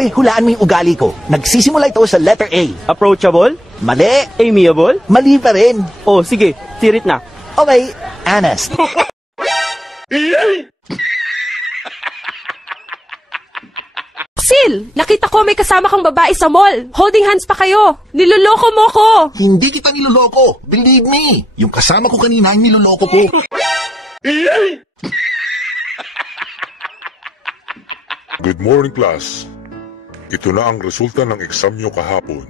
Pare, hulaan mo yung ugali ko. Nagsisimula ito sa letter A. Approachable? Mali. Amiable? Mali pa rin. Oh, sige. Sirit na. Okay, honest. Sil, nakita ko may kasama kang babae sa mall. Holding hands pa kayo. Niloloko mo ko. Hindi kita niloloko. Believe me. Yung kasama ko kanina, yung niloloko ko. Good morning, class. Ito na ang resulta ng exam nyo kahapon.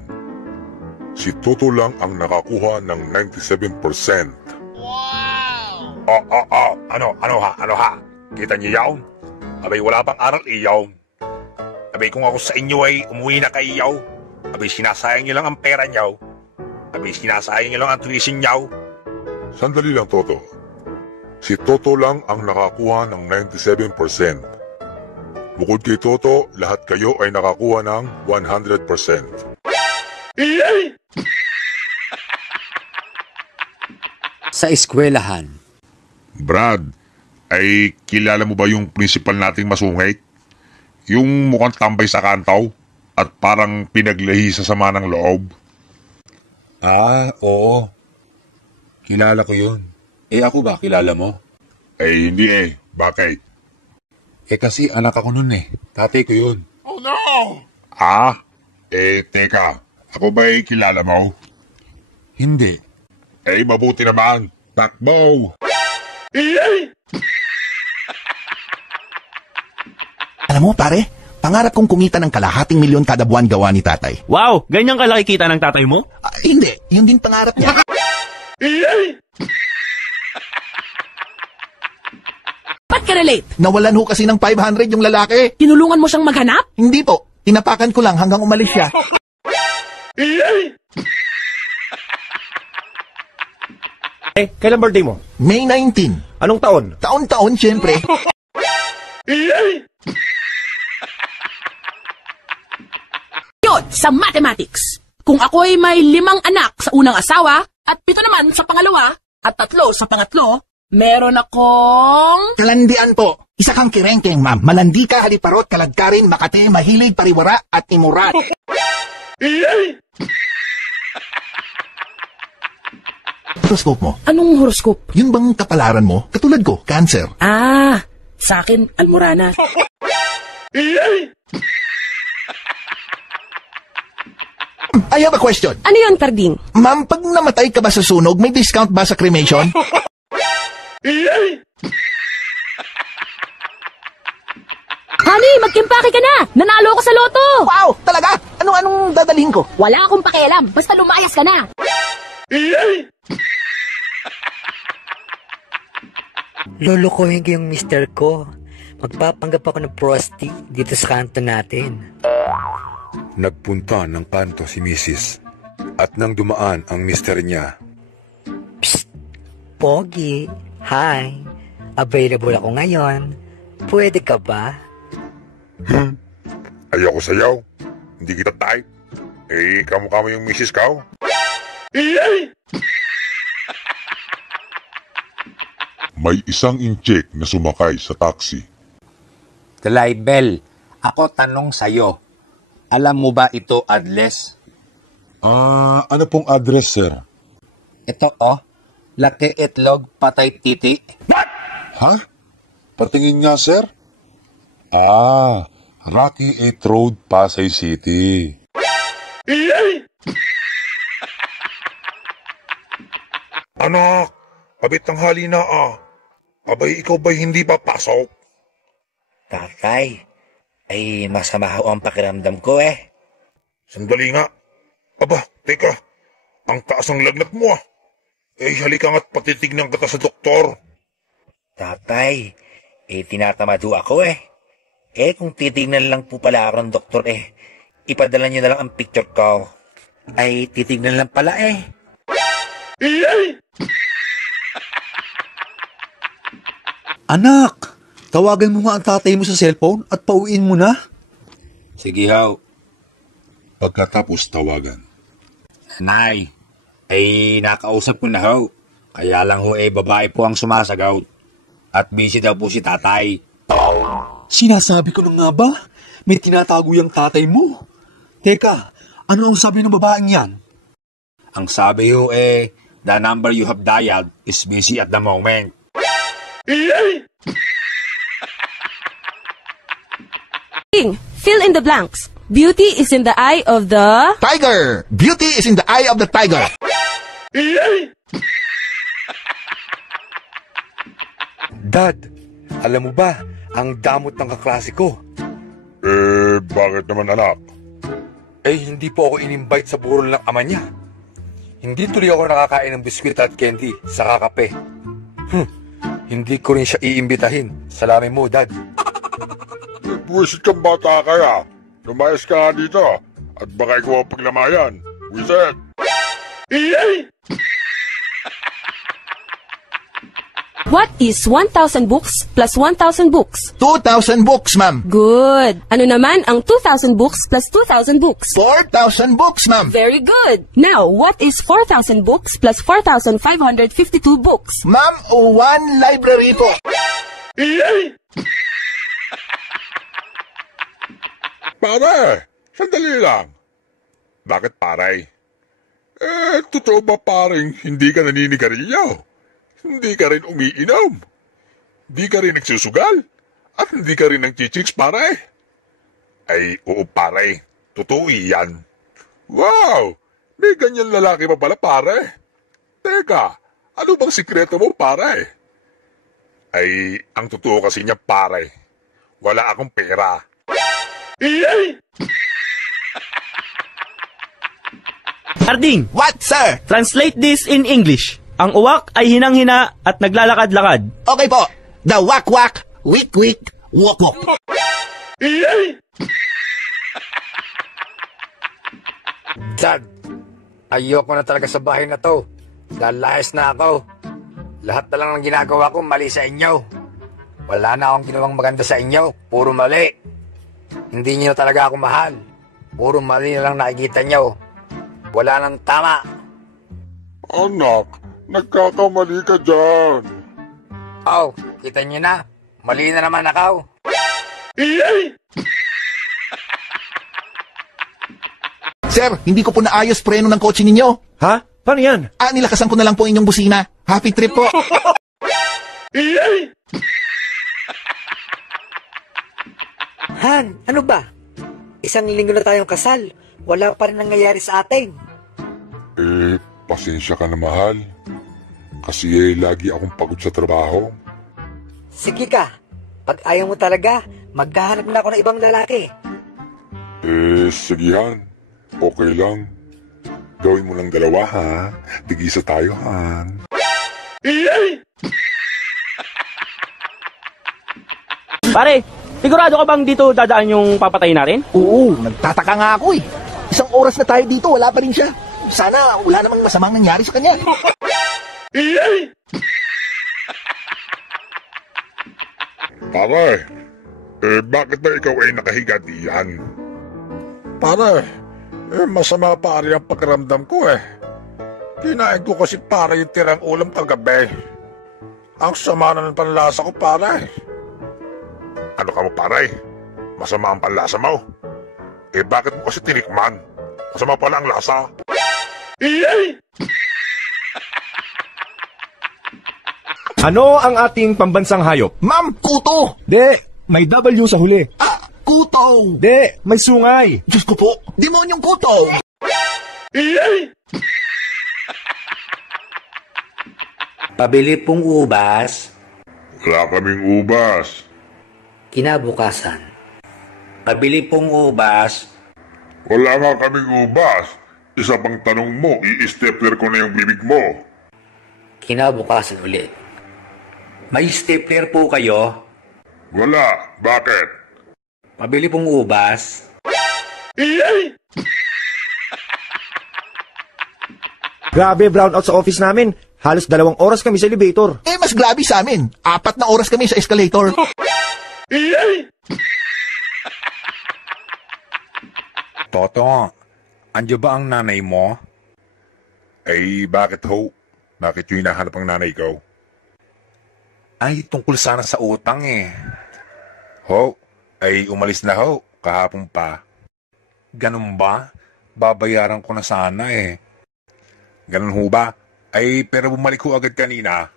Si Toto lang ang nakakuha ng 97%. Wow! Ano ha? Kita niyo yaw? Abay, wala pang aral iyaw. Abay, kung ako sa inyo ay umuwi na kay yaw. Abay, sinasayang niyo lang ang pera niyaw. Abay, sinasayang niyo lang ang tuition niyaw. Sandali lang, Toto. Si Toto lang ang nakakuha ng 97%. Bukod kay Toto, lahat kayo ay nakakuha ng 100%. Sa eskwelahan. Brad, ay kilala mo ba yung principal nating masungit? Yung mukhang tambay sa kantaw at parang pinaglahi sa sama ng loob? Ah, oo. Kilala ko yun. Eh ako ba kilala mo? Eh hindi eh. Bakit? Eh kasi anak ako nun eh. Tatay ko yun. Oh no! Teka. Ako ba'y kilala mo? Hindi. Eh, mabuti naman. Takbo! Alam mo, pare, pangarap kong kumita ng kalahating milyon kada buwan gawa ni tatay. Wow! Ganyan kalaki kita ng tatay mo? Hindi, yun din pangarap niya. Ba't ka relate? Nawalan ho kasi ng 500 yung lalaki. Tinulungan mo siyang maghanap? Hindi po, tinapakan ko lang hanggang umalis siya. Kailan birthday mo? May 19. Anong taon? Taon-taon, syempre. Yun, sa mathematics. Kung ako ay may 5 anak sa unang asawa, at 7 naman sa pangalawa, at 3 sa pangatlo, meron akong... Kalandian po. Isa kang kirengkeng, ma'am. Malandi ka, haliparot, kalagkarin, makate, mahilig, pariwara, at imurat. Horoscope mo. Anong horoscope? Yun bang kapalaran mo? Katulad ko, Cancer. Ah, sa akin, Almorana. I have a question. Ano yun, Karding? Ma'am, pag namatay ka ba sa sunog, may discount ba sa cremation? Honey, magkimpake ka na! Nanalo ko sa loto! Wow, talaga? Anong dadalhin ko? Wala akong pakialam, basta lumayas ka na! Lulukuhin ko yung mister ko. Magpapanggap ako ng prosti dito sa kanto natin. Nagpunta ng kanto si Mrs. At nang dumaan ang mister niya. Psst! Pogi, hi. Available ako ngayon. Pwede ka ba? Ayoko sayaw. Hindi kita type. Eh, kamukha mo yung Mrs. Cow. May isang incheck na sumakay sa taxi. Talaybel, ako tanong sa'yo. Alam mo ba ito address? Ano pong address, sir? Ito Laki Itlog, Patay Titi. Ha? Patingin nga, sir. Rocky 8 Road, Pasay City. Anak, abit tanghali na Abay, ikaw ba'y hindi papasok? Tatay, ay masama ho ang pakiramdam ko eh. Sandali nga. Aba, teka. Ang taas ng lagnat mo Eh, halika nga't patitignan kita sa doktor. Tatay, tinatamado ako eh. Kung titignan lang po pala ako ng doktor ipadala niyo na lang ang picture ko. Ay, titignan lang pala Anak, tawagan mo nga ang tatay mo sa cellphone at pauwiin mo na. Sige haw. Pagkatapos tawagan. Nay, nakausap ko na ho. Kaya lang ho babae po ang sumasagot. At busy daw po si tatay. Sinasabi ko na nga ba? May tinatago yung tatay mo. Teka, ano ang sabi ng babaeng yan? Ang sabi ho the number you have dialed is busy at the moment. Fill in the blanks. Beauty is in the eye of the... Tiger! Beauty is in the eye of the tiger. Dad, alam mo ba, ang damot ng kaklase ko. Bakit naman anak? Hindi po ako in-invite sa burol ng ama niya. Hindi tuloy ako nakakain ng biskwit at candy sa kakape. Hindi ko rin siya iimbitahin. Salamin mo, Dad. Buwisit kang bata kaya. Lumayas ka nga dito. At baka ikaw ang paglamayan. Wisit! What is 1,000 books plus 1,000 books? 2,000 books, ma'am. Good. Ano naman ang 2,000 books plus 2,000 books? 4,000 books, ma'am. Very good. Now, what is 4,000 books plus 4,552 books? Ma'am, 1 library po. Pare, sandali lang. Bakit paray? Totoo ba paring hindi ka naninigarilyo? Hindi ka rin umiinom? Hindi ka rin nagsusugal? At hindi ka rin nagchichicks, pare? Ay, oo, pare. Totoo yan. Wow! May ganyan lalaki pa pala, pare. Teka, ano bang sikreto mo, pare? Ay, ang totoo kasi niya, pare. Wala akong pera. Harding, What, sir? translate this in English. Ang uwak ay hinang-hina at naglalakad-lakad. Okay po. The wak-wak, wik-wik, wok-wok. Dad, ayoko na talaga sa bahay na to. Lalayas na ako. Lahat na lang ng ginagawa ko mali sa inyo. Wala na akong ginawang maganda sa inyo. Puro mali. Hindi niyo talaga ako mahal. Puro mali na lang nakikita niyo. Wala nang tama. Anak, nagkakamali ka dyan. Oh, kita niyo na. Mali na naman ako. Sir, hindi ko po naayos preno ng kotse ninyo. Ha? Paano yan? Nilakasan ko na lang po inyong busina. Happy trip po. Han, ano ba? 1 linggo na tayong kasal. Wala pa rin nangyayari sa atin. Pasensya ka na mahal. Kasi lagi akong pagod sa trabaho. Sige ka. Pag ayaw mo talaga, maghahanap na ako ng ibang lalaki. Sige Han. Okay lang. Gawin mo lang 2 ha. Tigisa tayo Han. Pare, sigurado ka bang dito dadaan yung papatayin natin? Oo, nagtataka nga ako eh. 1 oras na tayo dito, wala pa rin siya. Sana wala namang masamang nangyari sa kanya. Pare, bakit ba ikaw ay nakahiga diyan? Pare, masama pa rin ang pakiramdam ko eh. Kinain ko kasi para yung tirang ulam kagabi. Ang sama na ng panlasa ko, pare. Ano ka mo, pare? Masama ang panlasa mo? Bakit mo kasi tinikman? Masama pala ang lasa. Ano ang ating pambansang hayop? Ma'am, kuto! De, may W sa huli. Kuto! De, may sungay. Diyos ko po, demonyong kuto! Pabili pong ubas. Wala kaming ubas. Kinabukasan. Pabili pong ubas. Wala nga kaming ubas. Isa pang tanong mo, i-stapler ko na yung bibig mo. Kinabukasan ulit. May stapler po kayo? Wala. Bakit? Pabili pong ubas. Grabe, brownout sa office namin. Halos 2 oras kami sa elevator. Mas grabe sa amin. 4 na oras kami sa escalator. Toto, andyo ba ang nanay mo? Ay, bakit ho? Bakit yung hinahanap ang nanay ko? Ay, tungkol sana sa utang eh. Ho, ay umalis na ho, kahapon pa. Ganun ba? Babayaran ko na sana eh. Ganun ho ba? Ay, pero bumalik ho agad kanina.